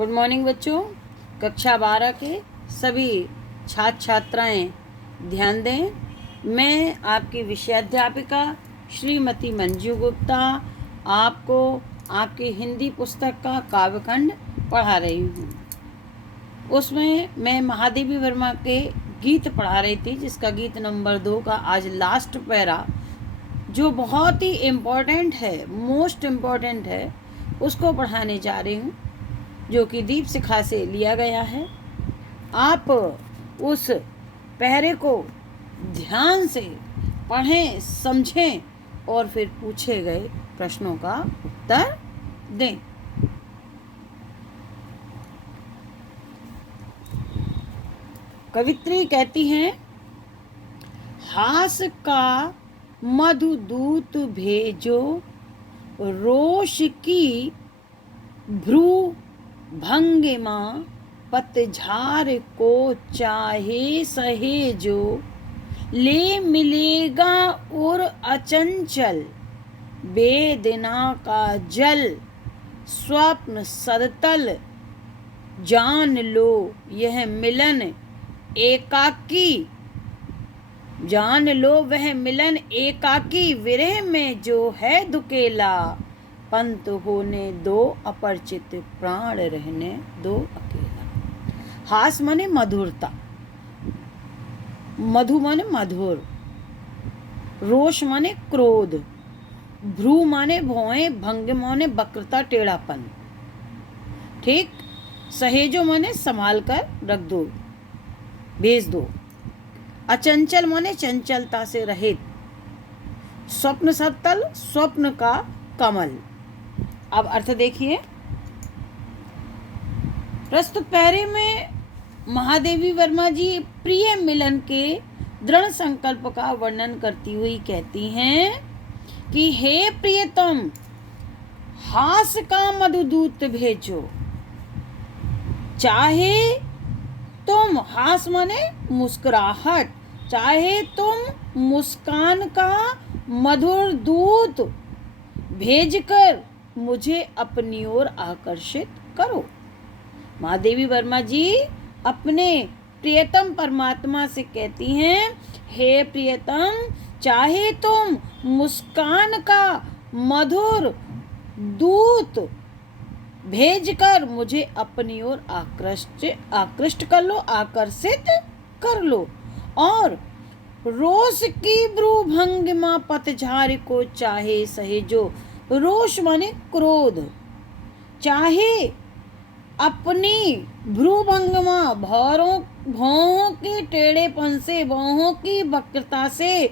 Good morning बच्चों। कक्षा 12 के सभी छात्र छात्राएं ध्यान दें। मैं आपकी विषयाध्यापिका श्रीमती मंजू गुप्ता आपको आपकी हिंदी पुस्तक का काव्यखंड पढ़ा रही हूँ। उसमें मैं महादेवी वर्मा के गीत पढ़ा रही थी, जिसका गीत नंबर 2 का आज लास्ट पैरा, जो बहुत ही इम्पोर्टेंट है, मोस्ट इम्पोर्टेंट है, उसको पढ़ाने जा रही हूँ, जो कि दीप शिखा से लिया गया है। आप उस पैरे को ध्यान से पढ़ें, समझें और फिर पूछे गए प्रश्नों का उत्तर दें। कवित्री कहती हैं, हास का मधुदूत भेजो, रोष की भ्रू भंगिमा, पतझार को चाहे सहेजो, ले मिलेगा और अचंचल, बेदिना का जल, स्वप्न सदतल, जान लो यह मिलन एकाकी, जान लो वह मिलन एकाकी, विरह में जो है दुकेला, पंत होने दो अपरिचित, प्राण रहने दो अकेला। हास माने मधुरता, मधु माने मधुर, रोष माने क्रोध, भ्रू माने भौएं, भंग माने वक्रता, टेढ़ापन, ठीक। सहेजो माने संभाल कर रख दो, भेज दो। अचंचल माने चंचलता से रहित। स्वप्न सत्तल, स्वप्न का कमल। अब अर्थ देखिए। प्रस्तुत पैरे में महादेवी वर्मा जी प्रिय मिलन के दृढ़ संकल्प का वर्णन करती हुई कहती हैं कि हे प्रियतम, हास का मधुदूत भेजो, चाहे तुम, हास माने मुस्कुराहट, चाहे तुम मुस्कान का मधुर दूत भेजकर मुझे अपनी ओर आकर्षित करो। महादेवी वर्मा जी अपने प्रियतम परमात्मा से कहती हैं, हे प्रियतम, चाहे तुम मुस्कान का मधुर दूत भेजकर मुझे अपनी ओर आकृष्ट कर लो, आकर्षित कर लो, और रोष की भ्रू भंगिमा, पतझार को चाहे सहेजो। रोष माने क्रोध, चाहे अपनी भ्रूभंगिमा, भौहों के टेढ़ेपन से, भौहों की वक्रता से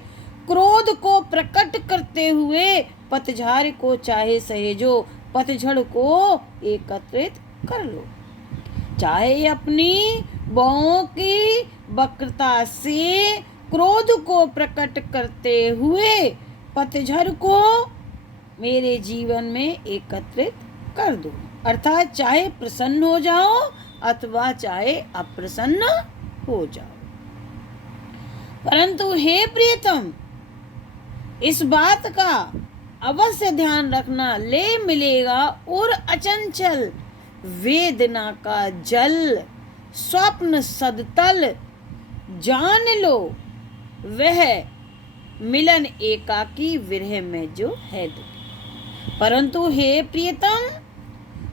क्रोध को प्रकट करते हुए पतझड़ को चाहे सहेजो, पतझड़ को एकत्रित कर लो। चाहे अपनी भौहों की वक्रता से क्रोध को प्रकट करते हुए पतझड़ को मेरे जीवन में एकत्रित कर दो। अर्थात चाहे प्रसन्न हो जाओ अथवा चाहे अप्रसन्न हो जाओ, परंतु हे प्रियतम, इस बात का अवश्य ध्यान रखना, ले मिलेगा और अचंचल, वेदना का जल, स्वप्न सदतल, जान लो वह मिलन एकाकी, विरह में जो है दुख। परंतु हे प्रियतम,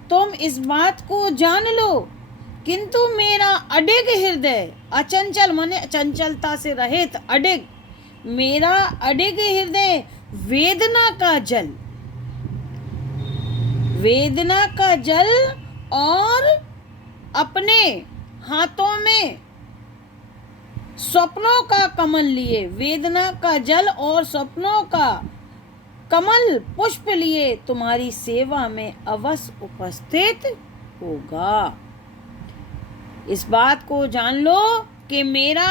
तुम इस बात को जान लो, किंतु मेरा अडिग हृदय, अचंचल माने चंचलता से रहित, अडिग, मेरा अडिग हृदय वेदना का जल, वेदना का जल और अपने हाथों में स्वप्नों का कमल लिए, वेदना का जल और स्वप्नों का कमल पुष्प लिए तुम्हारी सेवा में अवश्य उपस्थित होगा। इस बात को जान लो कि मेरा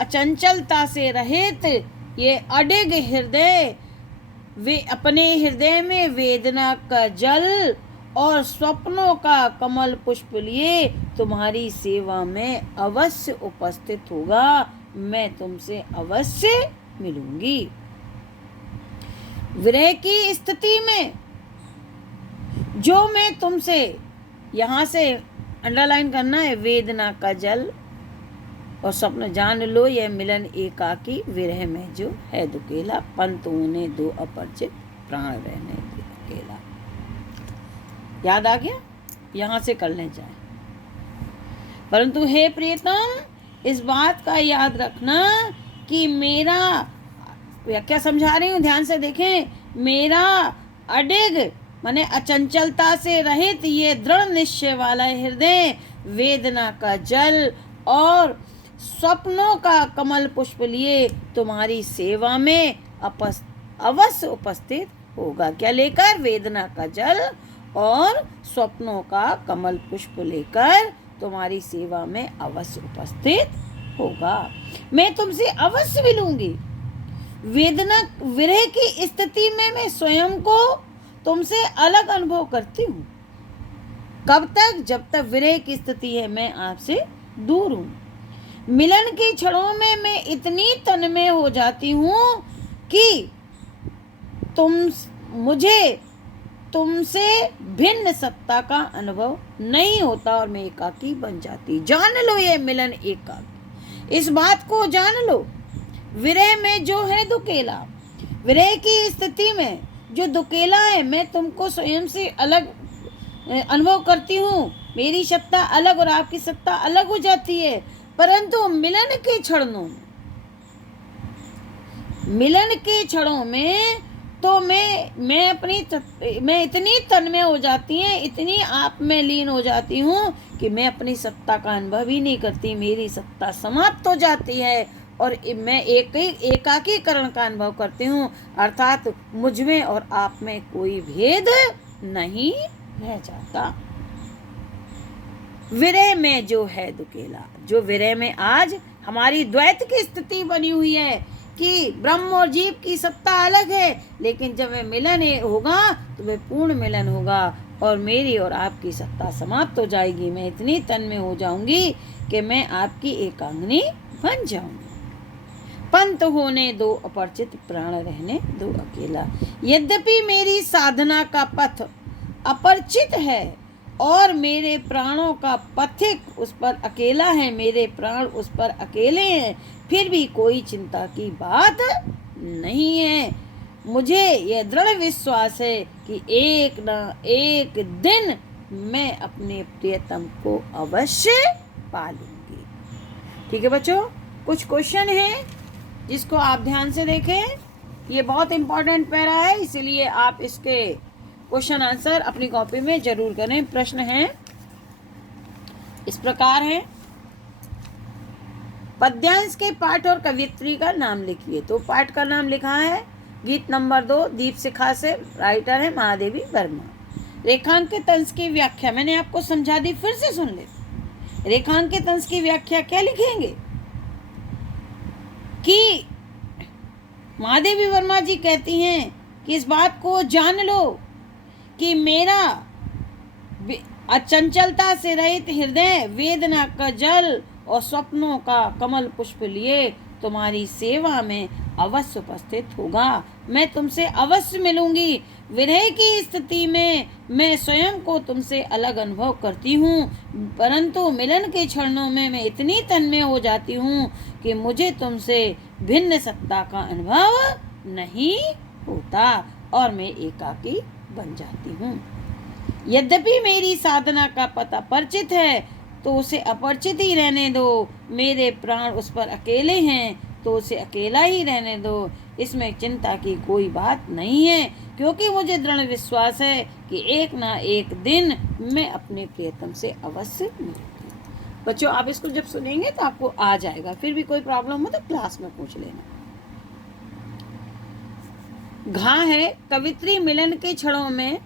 अचंचलता से रहित ये अडिग हृदय, वे अपने हृदय में वेदना का जल और स्वप्नों का कमल पुष्प लिए तुम्हारी सेवा में अवश्य उपस्थित होगा। मैं तुमसे अवश्य मिलूंगी। विरह की स्थिति में जो मैं तुमसे यहाँ से अंडरलाइन करना है, वेदना का जल और स्वप्न जान लो यह मिलन एकाकी, विरह में जो है दुकेला, पंत होने दो अपरिचित, प्राण रहने दो अकेला। याद आ गया? यहाँ से कर लें जाए। परंतु हे प्रियतम, इस बात का याद रखना कि मेरा, व्याख्या समझा रही हूँ, ध्यान से देखें, मेरा अडिग माने अचंचलता से रहित ये दृढ़ निश्चय वाला हृदय वेदना का जल और स्वप्नों का कमल पुष्प लिए तुम्हारी सेवा में अवश्य उपस्थित होगा। क्या लेकर? वेदना का जल और स्वप्नों का कमल पुष्प लेकर तुम्हारी सेवा में अवश्य उपस्थित होगा। मैं तुमसे अवश्य मिलूंगी। वेदना विरह की स्थिति में मैं स्वयं को तुमसे अलग अनुभव करती हूँ। कब तक? जब तक विरह की स्थिति है मैं आपसे दूर हूँ। मिलन के क्षणों में मैं इतनी तन्मय हो जाती हूँ कि मुझे तुमसे भिन्न सत्ता का अनुभव नहीं होता और मैं एकाकी बन जाती। जान लो ये मिलन एकाकी, इस बात को जान लो। विरह में जो है दुकेला, विरह की स्थिति में जो दुकेला है, मैं तुमको स्वयं से अलग अनुभव करती हूँ। मेरी सत्ता अलग और आपकी सत्ता अलग हो जाती है। परंतु मिलन के क्षणों में तो मैं इतनी तन्मय हो जाती है, इतनी आप में लीन हो जाती हूँ कि मैं अपनी सत्ता का अनुभव ही नहीं करती। मेरी सत्ता समाप्त हो जाती है और मैं एकाकीकरण का अनुभव करती हूँ, अर्थात मुझ में और आप में कोई भेद नहीं रह जाता। विरह में जो है दुकेला, जो विरह में आज हमारी द्वैत की स्थिति बनी हुई है कि ब्रह्म और जीव की सत्ता अलग है, लेकिन जब वह मिलन होगा तो वह पूर्ण मिलन होगा और मेरी और आपकी सत्ता समाप्त हो जाएगी। मैं इतनी तन्मय हो जाऊंगी कि मैं आपकी एकांगनी बन जाऊंगी। पंत होने दो अपरिचित, प्राण रहने दो अकेला। यद्यपि मेरी साधना का पथ अपरिचित है और मेरे प्राणों का पथिक उस पर अकेला है, मेरे प्राण उस पर अकेले हैं, फिर भी कोई चिंता की बात नहीं है। मुझे यह दृढ़ विश्वास है कि एक न एक दिन मैं अपने प्रियतम को अवश्य पालूंगी। ठीक है बच्चों, कुछ क्वेश्चन है जिसको आप ध्यान से देखें। ये बहुत इंपॉर्टेंट पैरा है, इसलिए आप इसके क्वेश्चन आंसर अपनी कॉपी में जरूर करें। प्रश्न है इस प्रकार है, पद्यांश के पाठ और कवियत्री का नाम लिखिए। तो पाठ का नाम लिखा है गीत नंबर 2, दीप शिखा से, राइटर है महादेवी वर्मा। रेखांकित अंश की व्याख्या मैंने आपको समझा दी, फिर से सुन ले। रेखांकित अंश की व्याख्या क्या लिखेंगे कि महादेवी वर्मा जी कहती हैं कि इस बात को जान लो कि मेरा अचंचलता से रहित हृदय वेदना का जल और स्वप्नों का कमल पुष्प लिए तुम्हारी सेवा में अवश्य उपस्थित होगा। मैं तुमसे अवश्य मिलूंगी। विरह की स्थिति में मैं स्वयं को तुमसे अलग अनुभव करती हूँ, परंतु मिलन के क्षणों में मैं इतनी तन्मय हो जाती हूँ कि मुझे तुमसे भिन्न सत्ता का अनुभव नहीं होता और मैं एकाकी बन जाती हूँ। यद्यपि मेरी साधना का पथ अपरिचित है तो उसे अपरिचित ही रहने दो। मेरे प्राण उस पर अकेले हैं तो उसे अकेला ही रहने दो। इसमें चिंता की कोई बात नहीं है, क्योंकि मुझे दृढ़ विश्वास है कि एक ना एक दिन मैं अपने प्रियतम से अवश्य मिलूंगी। बच्चों, आप इसको जब सुनेंगे तो आपको आ जाएगा। फिर भी कोई प्रॉब्लम हो तो क्लास में पूछ लेना। घा है, कवित्री मिलन के क्षणों में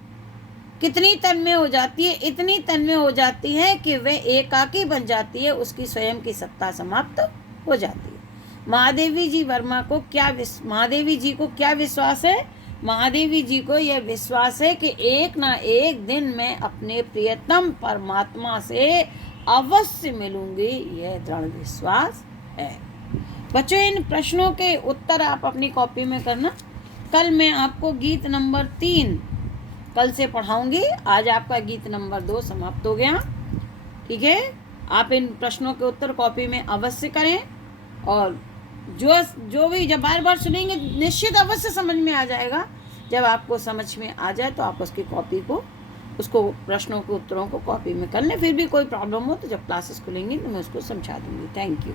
कितनी तन्मय हो जाती है, इतनी तन्मय हो जाती है कि वह एकाकी बन जाती है, उसकी स्वयं की सत्ता समाप्त हो जाती है। महादेवी जी को क्या विश्वास है? महादेवी जी को यह विश्वास है कि एक ना एक दिन मैं अपने प्रियतम परमात्मा से अवश्य मिलूंगी। यह दृढ़ विश्वास है। बच्चों, इन प्रश्नों के उत्तर आप अपनी कॉपी में करना। कल मैं आपको गीत नंबर 3 कल से पढ़ाऊंगी। आज आपका गीत नंबर 2 समाप्त हो गया। ठीक है। आप इन प्रश्नों के उत्तर कॉपी में अवश्य करें, और जो भी जब बार बार सुनेंगे निश्चित अवश्य समझ में आ जाएगा। जब आपको समझ में आ जाए तो आप उसकी कॉपी को, उसको प्रश्नों के उत्तरों को कॉपी में कर लें। फिर भी कोई प्रॉब्लम हो तो जब क्लासेस खुलेंगी तो मैं उसको समझा दूँगी। Thank you.